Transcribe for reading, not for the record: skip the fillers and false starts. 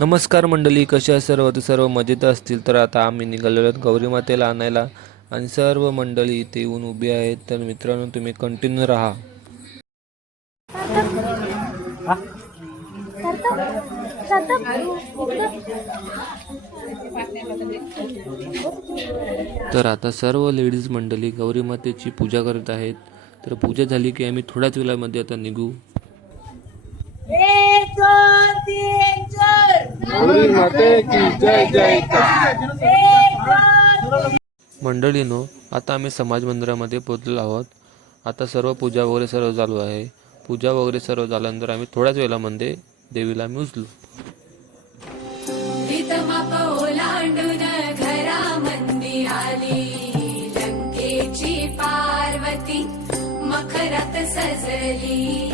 नमस्कार मंडळी, कशा आहे सर्व? तर सर्व मजेत असतील. तर आता आम्ही निघालेलो आहोत गौरी मातेला आणायला आणि सर्व मंडळी इथे येऊन उभी आहेत. तर मित्रांनो, तुम्ही कंटिन्यू राहा. तर आता सर्व लेडीज मंडळी गौरी मातेची पूजा करत आहेत. तर पूजा झाली की आम्ही थोड्याच वेळामध्ये आता निघू. एक दोन तीन चार गौरी माते की जय जयकार. मंडळीनो, आता आम्ही समाज मंदिरामध्ये पोहोचलो आहोत. आता सर्व पूजा वगैरे सर्व चालू आहे. पूजा वगैरे सर्व झाल्यानंतर आम्ही थोड्याच वेळामध्ये देवीला आम्ही उचलू. ओलांडून घरामंदी आली लंकेची पार्वती मखरात सजली.